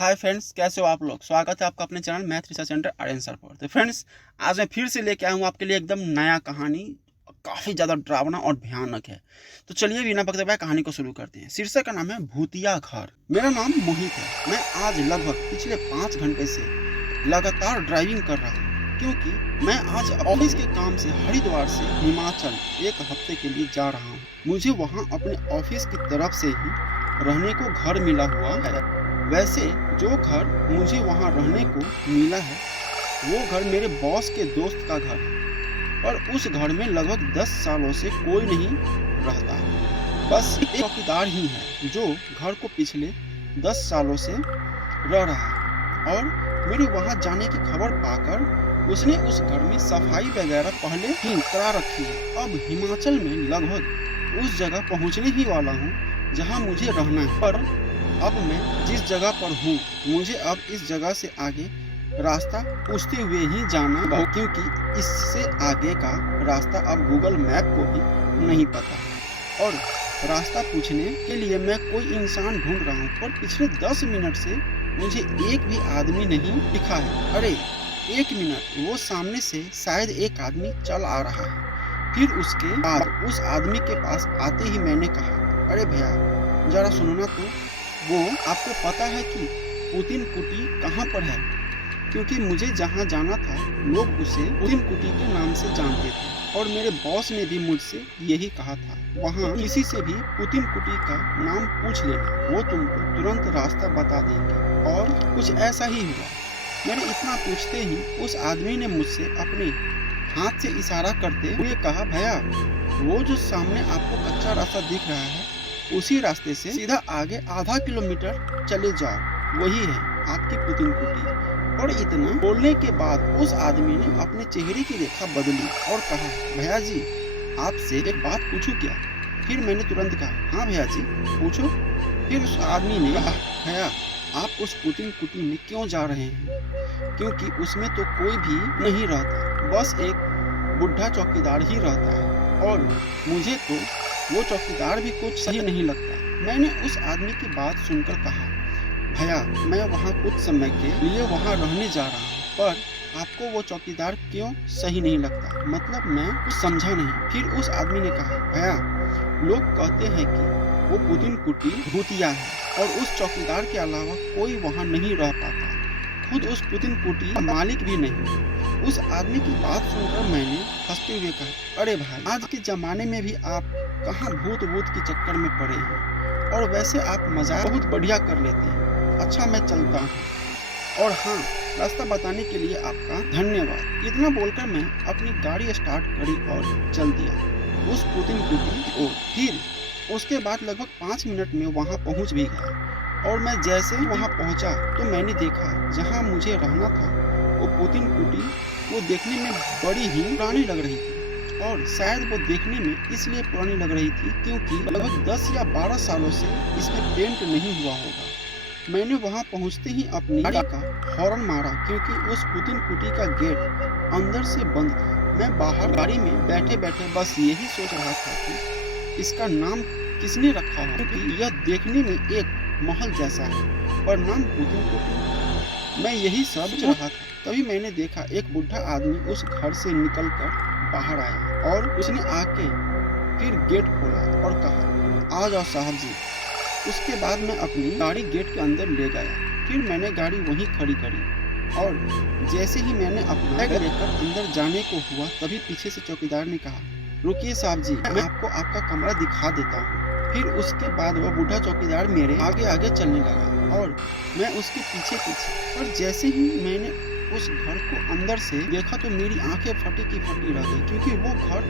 Hi friends, कैसे हो आप लोग। स्वागत है आपका अपने channel math research centre Aryan sir पर। तो फ्रेंड्स, आज मैं फिर से लेके आया हूँ आपके लिए एकदम नया कहानी। काफ़ी ज़्यादा डरावना और भयानक है। तो चलिए बिना वक्त गवाए कहानी को शुरू करते हैं। शीर्षक का नाम है भूतिया घर। मेरा नाम मोहित है। मैं आज लगभग पिछले 5 घंटे से लगातार ड्राइविंग कर रहा हूँ, क्योंकि मैं आज ऑफिस के काम से हरिद्वार से हिमाचल एक हफ्ते के लिए जा रहा हूँ। मुझे वहाँ अपने ऑफिस की तरफ से ही रहने को घर मिला हुआ है। वैसे जो घर मुझे वहाँ रहने को मिला है वो घर मेरे बॉस के दोस्त का घर है, और उस घर में लगभग 10 सालों से कोई नहीं रहता। बस एक चौकीदार ही है जो घर को पिछले 10 सालों से रह रहा है, और मेरे वहाँ जाने की खबर पाकर उसने उस घर में सफाई वगैरह पहले ही करा रखी है। अब हिमाचल में लगभग उस जगह पहुँचने ही वाला हूँ जहाँ मुझे रहना है, पर अब मैं जिस जगह पर हूँ मुझे अब इस जगह से आगे रास्ता पूछते हुए ही जाना होगा, क्योंकि इससे आगे का रास्ता अब गूगल मैप को भी नहीं पता। और रास्ता पूछने के लिए मैं कोई इंसान ढूंढ रहा हूँ, पर पिछले 10 मिनट से मुझे एक भी आदमी नहीं दिखा है। अरे 1 मिनट, वो सामने से शायद एक आदमी चल आ रहा है। फिर उसके बाद उस आदमी के पास आते ही मैंने कहा, अरे भैया जरा सुनो ना, तो वो आपको पता है कि पुतिन कुटी कहाँ पर है? क्योंकि मुझे जहाँ जाना था लोग उसे पुतिन कुटी के नाम से जानते थे, और मेरे बॉस ने भी मुझसे यही कहा था, वहाँ किसी से भी पुतिन कुटी का नाम पूछ लेना, वो तुमको तुरंत रास्ता बता देंगे। और कुछ ऐसा ही हुआ। मैंने इतना पूछते ही उस आदमी ने मुझसे अपने हाथ से इशारा करते हुए कहा, भैया वो जो सामने आपको कच्चा रास्ता दिख रहा है उसी रास्ते से सीधा आगे आधा किलोमीटर चले जाओ, वही है आपकी पुतिन कुटी। और इतना बोलने के बाद उस आदमी ने अपने चेहरे की रेखा बदली और कहा, भैया जी आपसे एक बात पूछूं क्या? फिर मैंने तुरंत कहा, हाँ भैया जी पूछो। फिर उस आदमी ने कहा, भैया आप उस पुतिन कुटी में क्यों जा रहे हैं? क्योंकि उसमें तो कोई भी नहीं रहता, बस एक बुढ़ा चौकीदार ही रहता है, और मुझे तो वो चौकीदार भी कुछ सही नहीं लगता। मैंने उस आदमी की बात सुनकर कहा, भैया मैं वहाँ कुछ समय के लिए वहाँ रहने जा रहा हूँ, पर आपको वो चौकीदार क्यों सही नहीं लगता? मतलब मैं कुछ समझा नहीं। फिर उस आदमी ने कहा, भैया लोग कहते हैं कि वो पुतिन कुटी भूतिया है, और उस चौकीदार के अलावा कोई वहाँ नहीं रह पाता, खुद उस पुतिन कुटी का मालिक भी नहीं। उस आदमी की बात सुनकर मैंने हंसते हुए कहा, अरे भाई आज के जमाने में भी आप कहाँ भूत के चक्कर में पड़े हैं, और वैसे आप मजाक बहुत बढ़िया कर लेते हैं। अच्छा मैं चलता हूँ, और हाँ रास्ता बताने के लिए आपका धन्यवाद। इतना बोलकर मैं अपनी गाड़ी स्टार्ट करी और चल दिया उस पुतिन कुटी की ओर। फिर उसके बाद लगभग 5 मिनट में वहाँ पहुँच भी गया, और मैं जैसे ही वहाँ पहुँचा तो मैंने देखा जहाँ मुझे रहना था वो पुतिन कुटी वो देखने में बड़ी ही पुरानी लग रही थी। और शायद वो देखने में इसलिए पुरानी लग रही थी क्योंकि लगभग 10 या 12 सालों से इसमें पेंट नहीं हुआ होगा। मैंने वहां पहुंचते ही अपनी गाड़ी का हॉर्न मारा, क्योंकि उस पुतिन कुटी का गेट अंदर से बंद था। मैं बाहर गाड़ी में बैठे बैठे बस यही सोच रहा था कि इसका नाम किसने रखा हो, क्योंकि यह देखने में एक महल जैसा है, पर नाम पुतिन कुटी। मैं यही सब सोच रहा था, तभी मैंने देखा एक बुढ़ा आदमी उस घर से निकलकर बाहर आया, और उसने आके फिर गेट खोला और कहा, आ जाओ साहब जी। उसके बाद मैं अपनी गाड़ी गेट के अंदर ले गया। फिर मैंने गाड़ी वहीं खड़ी करी, और जैसे ही मैंने अपना बैग लेकर अंदर जाने को हुआ तभी पीछे से चौकीदार ने कहा, रुकिए साहब जी मैं आपको आपका कमरा दिखा देता हूँ। फिर उसके बाद वह बूढ़ा चौकीदार मेरे आगे आगे चलने लगा, और मैं उसके पीछे पीछे। और जैसे ही मैंने उस घर को अंदर से देखा तो मेरी आंखें फटी की फटी रह गई, क्योंकि वो घर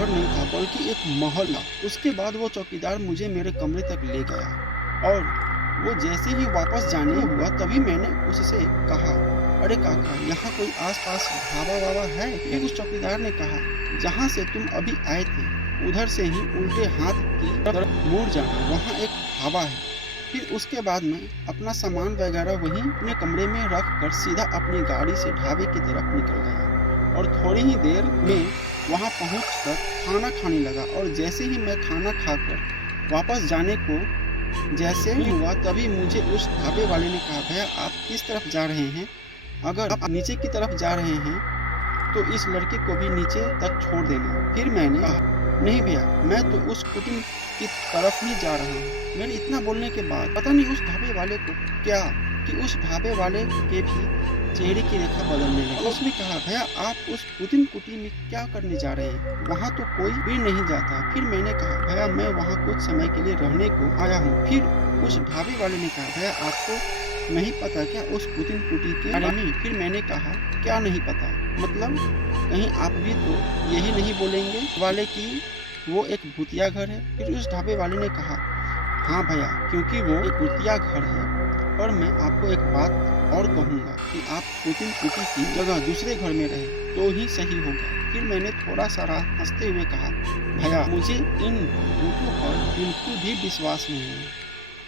नहीं था बल्कि एक महल था। उसके बाद वो चौकीदार मुझे मेरे कमरे तक ले गया, और वो जैसे ही वापस जाने हुआ तभी मैंने उससे कहा, अरे काका यहाँ कोई आसपास ढाबा वाबा है? फिर उस चौकीदार ने कहा, जहाँ से तुम अभी आए थे उधर से ही उल्टे हाथ की तरफ मुड़ जाना, वहाँ एक ढाबा है। फिर उसके बाद मैं अपना सामान वगैरह वहीं अपने कमरे में रख कर सीधा अपनी गाड़ी से ढाबे की तरफ निकल गया, और थोड़ी ही देर में वहां पहुंचकर खाना खाने लगा। और जैसे ही मैं खाना खाकर वापस जाने को जैसे ही हुआ तभी मुझे उस ढाबे वाले ने कहा, भैया आप किस तरफ जा रहे हैं? अगर आप नीचे की तरफ जा रहे हैं तो इस लड़के को भी नीचे तक छोड़ देना। फिर मैंने कहा, नहीं भैया मैं तो उस कुटुंब की तरफ ही जा रहा हूँ। मैंने इतना बोलने के बाद पता नहीं उस ढाबे वाले को क्या कि उस ढाबे वाले के भी चेहरे की रेखा बदलने लगी। उसने कहा, भैया आप उस पुतिन कुटी में क्या करने जा रहे हैं? वहाँ तो कोई भी नहीं जाता। फिर मैंने कहा, भैया मैं वहाँ कुछ समय के लिए रहने को आया हूँ। फिर उस ढाबे वाले ने कहा, भैया आपको नहीं पता क्या उस पुतिन कुटी के बारे में? फिर मैंने कहा, क्या नहीं पता? मतलब कहीं आप भी तो यही नहीं बोलेंगे वाले कि वो एक भूतिया घर है? फिर उस ढाबे वाले ने कहा, हाँ भैया क्योंकि वो एक भूतिया घर है। पर मैं आपको एक बात और कहूँगा कि आप पुतिन कुटी की जगह दूसरे घर में रहे तो ही सही होगा। फिर मैंने थोड़ा सा हंसते हुए कहा, भैया मुझे इन भूतों पर बिल्कुल भी विश्वास नहीं है।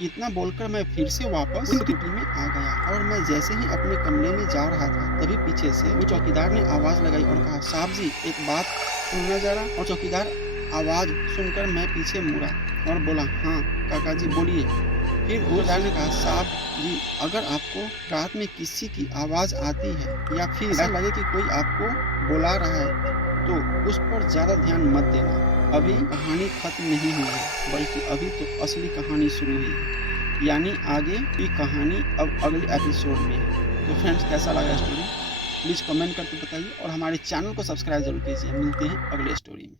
इतना बोलकर मैं फिर से वापस कुटी में आ गया और मैं जैसे ही अपने कमरे में जा रहा था तभी पीछे से वो चौकीदार ने आवाज़ लगाई और कहा, साहब जी एक बात सुनना जरा। और चौकीदार आवाज़ सुनकर मैं पीछे मुड़ा और बोला, हाँ काका जी बोलिए। फिर वो चौकीदार ने कहा, साहब जी अगर आपको रात में किसी की आवाज़ आती है या फिर ऐसा लगे कि कोई आपको बुला रहा है तो उस पर ज़्यादा ध्यान मत देना। अभी कहानी खत्म नहीं हुई है बल्कि अभी तो असली कहानी शुरू हुई है, यानी आगे की कहानी अब अगले एपिसोड में है। तो फ्रेंड्स कैसा लगा स्टोरी प्लीज़ कमेंट करके बताइए और हमारे चैनल को सब्सक्राइब जरूर कीजिए। मिलते हैं अगले स्टोरी में।